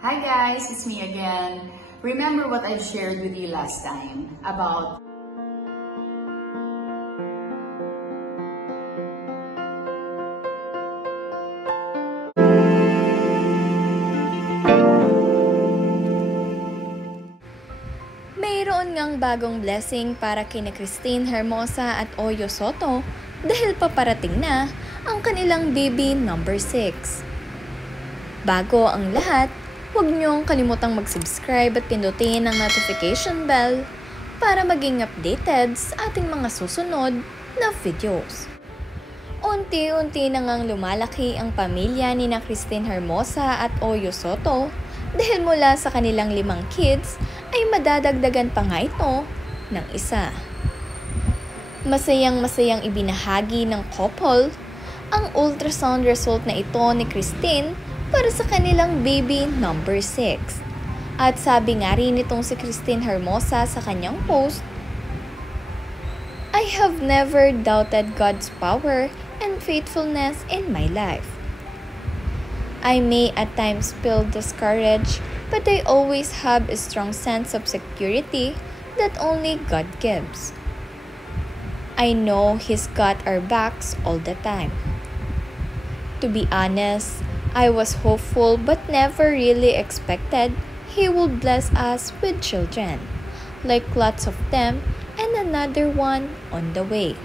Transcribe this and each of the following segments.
Hi guys, it's me again. Remember what I shared with you last time about mayroon ngang bagong blessing para kina Christine Hermosa at Oyo Soto dahil paparating na ang kanilang baby number 6. Bago ang lahat, huwag niyong kalimutang mag-subscribe at pindutin ang notification bell para maging updated sa ating mga susunod na videos. Unti-unti na ngang lumalaki ang pamilya ni na Christine Hermosa at Oyo Soto dahil mula sa kanilang 5 kids ay madadagdagan pa nga ito ng isa. Masayang-masayang ibinahagi ng couple ang ultrasound result na ito ni Christine para sa kanilang baby number 6. At sabi nga rin itong si Christine Hermosa sa kanyang post, I have never doubted God's power and faithfulness in my life. I may at times feel discouraged, but I always have a strong sense of security that only God gives. I know He's got our backs all the time. To be honest, I was hopeful but never really expected He would bless us with children, like lots of them and another one on the way.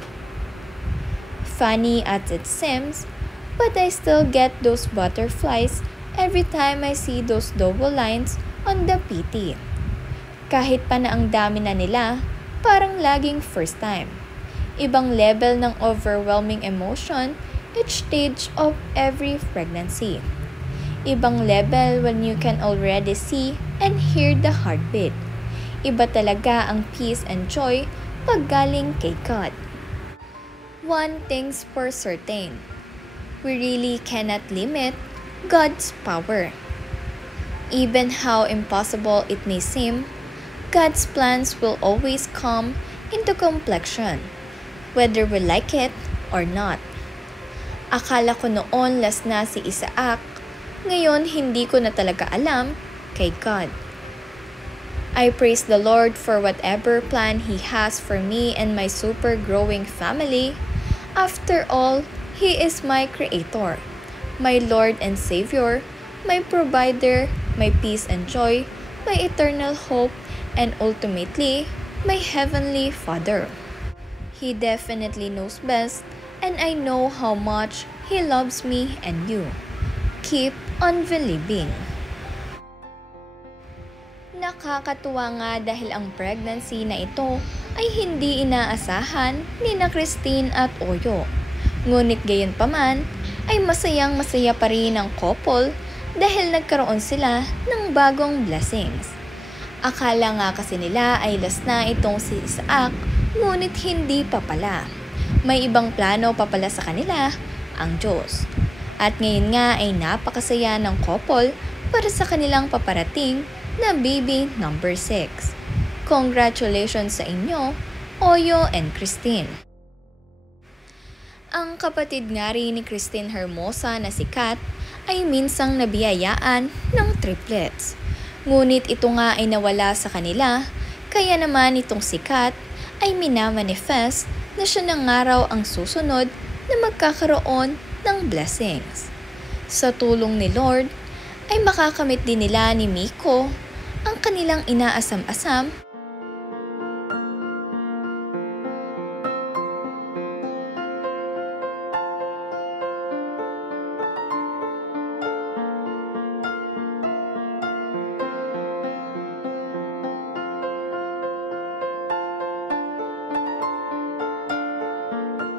Funny as it seems, but I still get those butterflies every time I see those double lines on the PT. Kahit pa na ang dami na nila, parang laging first time. Ibang level ng overwhelming emotion each stage of every pregnancy. Ibang level when you can already see and hear the heartbeat. Iba talaga ang peace and joy pag galing kay God. One thing's for certain, we really cannot limit God's power. Even how impossible it may seem, God's plans will always come into completion, whether we like it or not. Akala ko noon last na si Isaac, ngayon hindi ko na talaga alam kay God. I praise the Lord for whatever plan He has for me and my super growing family. After all, He is my Creator, my Lord and Savior, my provider, my peace and joy, my eternal hope, and ultimately, my Heavenly Father. He definitely knows best, and I know how much He loves me and you. Keep on believing. Nakakatuwa nga dahil ang pregnancy na ito ay hindi inaasahan ni na Christine at Oyo. Ngunit gayon pa man, ay masayang-masaya pa rin ang couple dahil nagkaroon sila ng bagong blessings. Akala nga kasi nila ay last na itong si Isaac, ngunit hindi pa pala. May ibang plano pa pala sa kanila ang Diyos. At ngayon nga ay napakasaya ng couple para sa kanilang paparating na baby number 6. Congratulations sa inyo, Oyo and Christine. Ang kapatid nga rin ni Christine Hermosa na si Kat ay minsang nabiyayaan ng triplets. Ngunit ito nga ay nawala sa kanila, kaya naman itong si Kat ay minamanifest na siya ng araw ang susunod na magkakaroon ng blessings. Sa tulong ni Lord, ay makakamit din nila ni Miko ang kanilang inaasam-asam .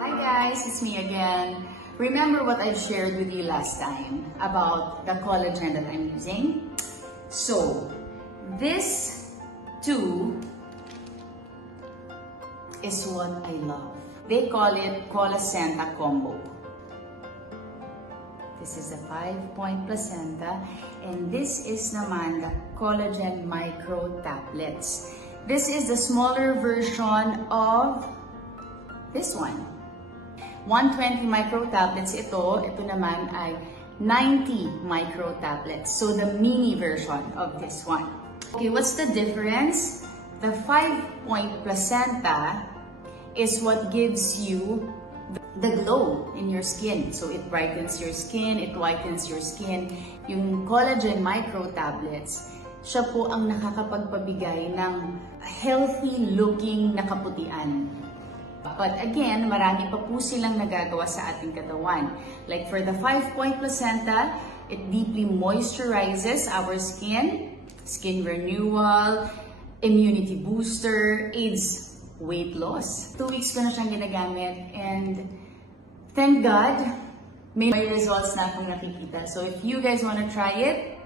Hi guys, it's me again. Remember what I shared with you last time about the collagen that I'm using? So, this too is what I love. They call it Placenta Combo. This is the 5-point placenta, and this is naman the collagen micro tablets. This is the smaller version of this one. 120 micro tablets ito. Ito naman ay 90 micro tablets. So the mini version of this one. Okay, what's the difference? The 5-point placenta is what gives you the glow in your skin. So it brightens your skin, it whitens your skin. Yung collagen micro tablets, siya po ang nakakapagpabigay ng healthy looking na kaputian. But again, marami pa po silang nagagawa sa ating katawan. Like for the 5-point placenta, it deeply moisturizes our skin, skin renewal, immunity booster, aids weight loss. 2 weeks ko na siyang ginagamit and thank God, may results na akong nakikita. So if you guys want to try it,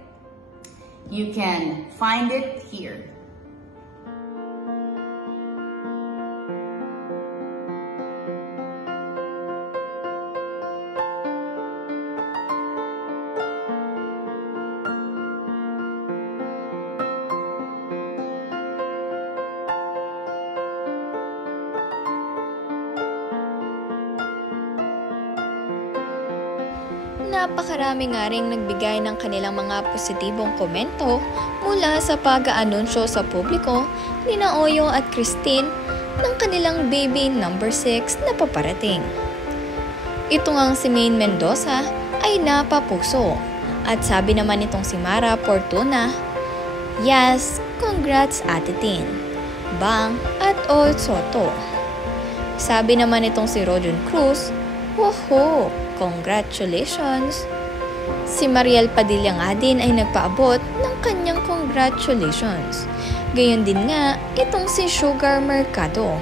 you can find it here. Napakarami nga ring nagbigay ng kanilang mga positibong komento mula sa pag-aanunsyo sa publiko ni Oyo at Christine ng kanilang baby number 6 na paparating. Ito ngang si Maine Mendoza ay napapuso at sabi naman itong si Mara Fortuna, "Yes, congrats Ate Tin, Bang at Ol Soto." Sabi naman itong si Rojon Cruz, "Woho! Congratulations!" Si Mariel Padilla nga din ay nagpaabot ng kanyang congratulations. Gayon din nga itong si Sugar Mercado.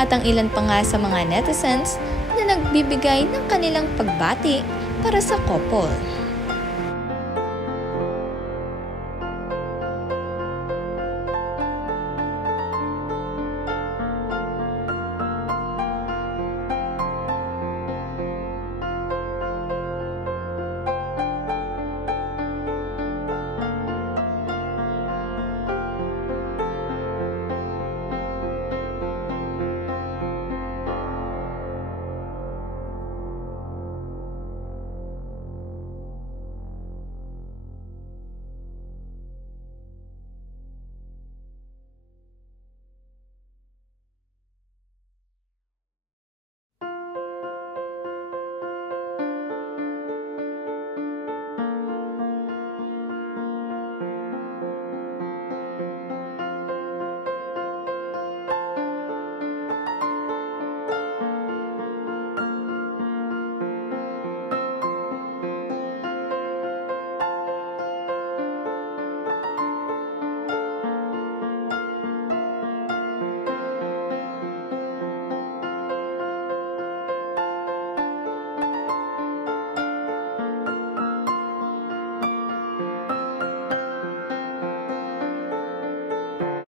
At ang ilan pa nga sa mga netizens na nagbibigay ng kanilang pagbati para sa couple.